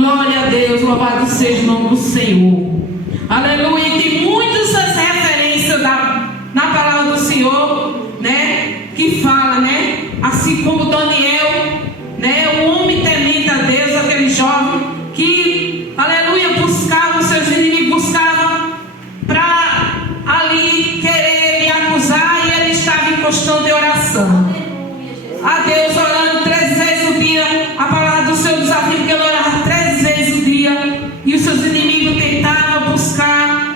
Glória a Deus, louvado seja o nome do Senhor. Aleluia. E tem muitas referências na palavra do Senhor, né? Que fala, né? Assim como Daniel, né? O homem temente a Deus, aquele jovem que, aleluia, buscava os seus inimigos, buscava para ali querer lhe acusar, e ele estava em constante oração a Deus, orando 3 vezes o dia. A palavra do seu desafio que ele orava 3 vezes o dia, e os seus inimigos tentavam buscar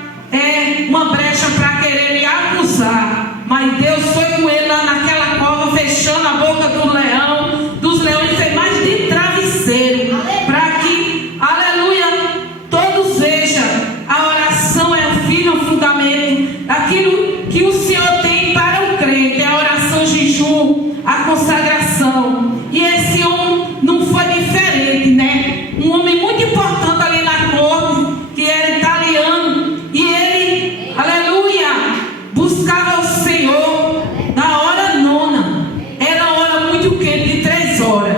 uma brecha para querer lhe acusar, mas Deus foi com ele lá naquela cova, fechando a boca dos leões, fez mais de travesseiro, para que, aleluia, todos vejam, a oração é o fim, o fundamento daquilo que o Senhor tem para o crente, é a oração, o jejum, a consagração. E esse homem não foi diferente, né? Um homem muito importante ali na corte, que era italiano, e ele, aleluia, buscava o Senhor na hora nona. Era uma hora muito quente, de 3 horas,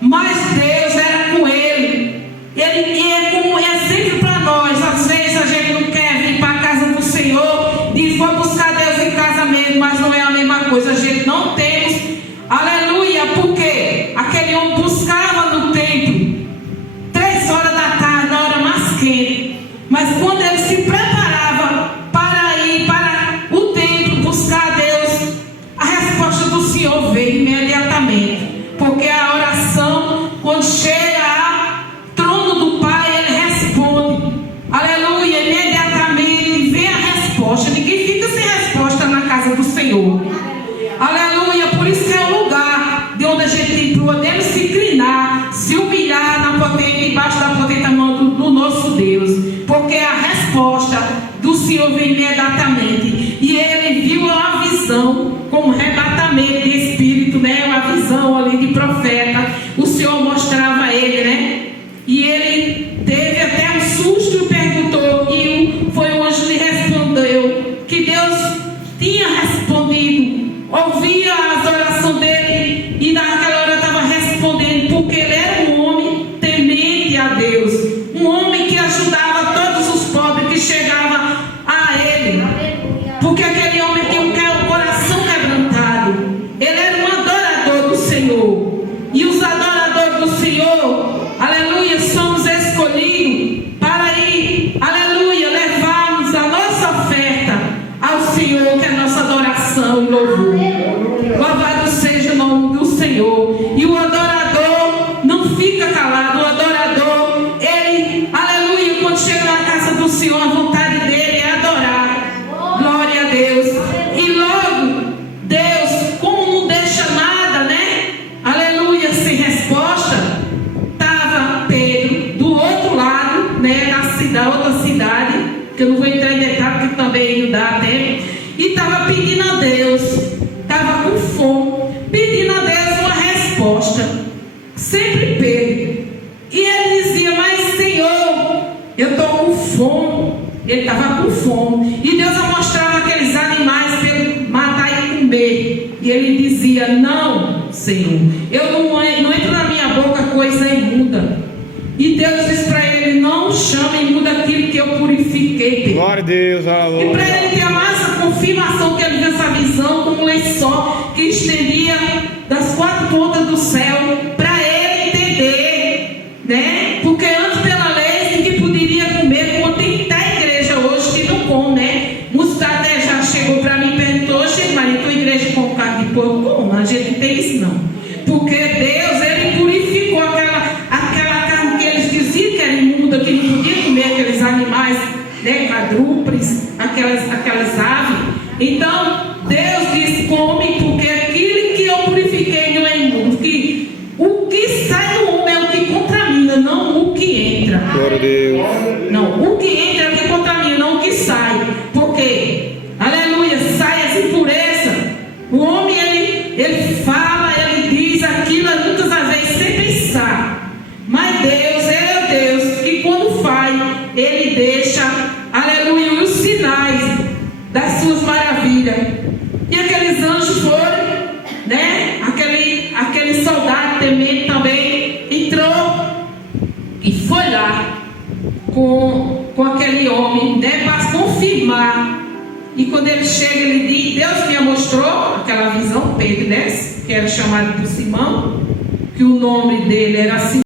mas Deus era com ele. Ele é como exemplo para nós. Às vezes a gente não quer vir para a casa do Senhor, diz vou buscar Deus em casa mesmo, mas não é a mesma coisa. A gente não temos, aleluia, porque aquele homem buscava no templo 3 horas da tarde, na hora mais quente, mas quando ele se preparava para ir para o templo buscar a Deus, a resposta do Senhor veio imediatamente, porque a oração, quando chega ao trono do Pai, ele responde, aleluia, imediatamente vem a resposta. Ninguém fica sem resposta na casa do Senhor, aleluia. Por isso que é o lugar de onde a gente podemos se inclinar, se humilhar na potente, debaixo da potente mão do nosso Deus, porque a resposta do Senhor vem imediatamente. E ele viu uma visão com um arrebatamento de espírito, né? Uma visão ali de profeta. O Senhor mostrava a ele, né? E ele teve até um susto e perguntou, e foi o anjo que lhe respondeu que Deus tinha respondido, ouvia as orações dele, e naquela hora estava respondendo, porque ele era um homem temente a Deus, um homem que ajudava todos os pobres que chegavam a ele, porque aquele homem tinha um coração quebrantado. Ele era um adorador do Senhor, e os adoradores do Senhor, aleluia, somos escolhidos para ir, aleluia, levarmos a nossa oferta ao Senhor, que é a nossa adoração e louvor. Louvado seja o nome do Senhor. E o adorador não fica calado. O adorador, ele, aleluia, quando chega na casa do Senhor, a vontade dele é adorar. Glória a Deus. E logo, Deus, como não deixa nada, né? Aleluia, sem resposta, estava Pedro do outro lado, né? Da outra cidade, que eu não vou entrar em detalhe, porque também não dá tempo. E estava pedindo a Deus, estava com fome, pedindo a Deus uma resposta. Sempre Pedro. E ele dizia, mas Senhor, eu estou com fome. Ele estava com fome. E Deus mostrava aqueles animais para ele matar e comer. E ele dizia, não, Senhor, eu não entro na minha boca coisa imunda. E Deus disse para ele, não chame imundo aquilo que eu purifiquei, Pedro. Glória a Deus, aleluia. E para ele ter mais a confirmação que ele viu essa visão como um lençol que estendia das 4 pontas do céu, para ele entender, né? Porque antes pela lei ninguém poderia comer, como tem até igreja hoje que não come, né? Muitos até já chegou para mim e perguntou, oxe, Maria, tua igreja com carne de porco? Como? A gente não tem isso não. Porque Deus, ele purificou aquela carne que eles diziam que era imunda, que não podia comer aqueles animais, né, quadrúpedes, aquelas aves. Então Deus disse, come, porque aquilo que eu purifiquei não é imundo. Que o que sai do homem é o que contamina, não o que entra. Glória a Deus. Não, o que entra é o que contamina, não o que sai. Porque, aleluia, sai as impurezas. O homem, ele fala, ele diz aquilo muitas das vezes sem pensar. Mas Deus, ele é Deus que quando faz, ele deixa, aleluia, os sinais das suas maravilhas. E aqueles anjos foram, né? Aquele soldado temente também entrou E foi lá com aquele homem, né, para confirmar. E quando ele chega, ele diz: Deus me mostrou aquela visão, Pedro, né, que era chamado por Simão, que o nome dele era Simão.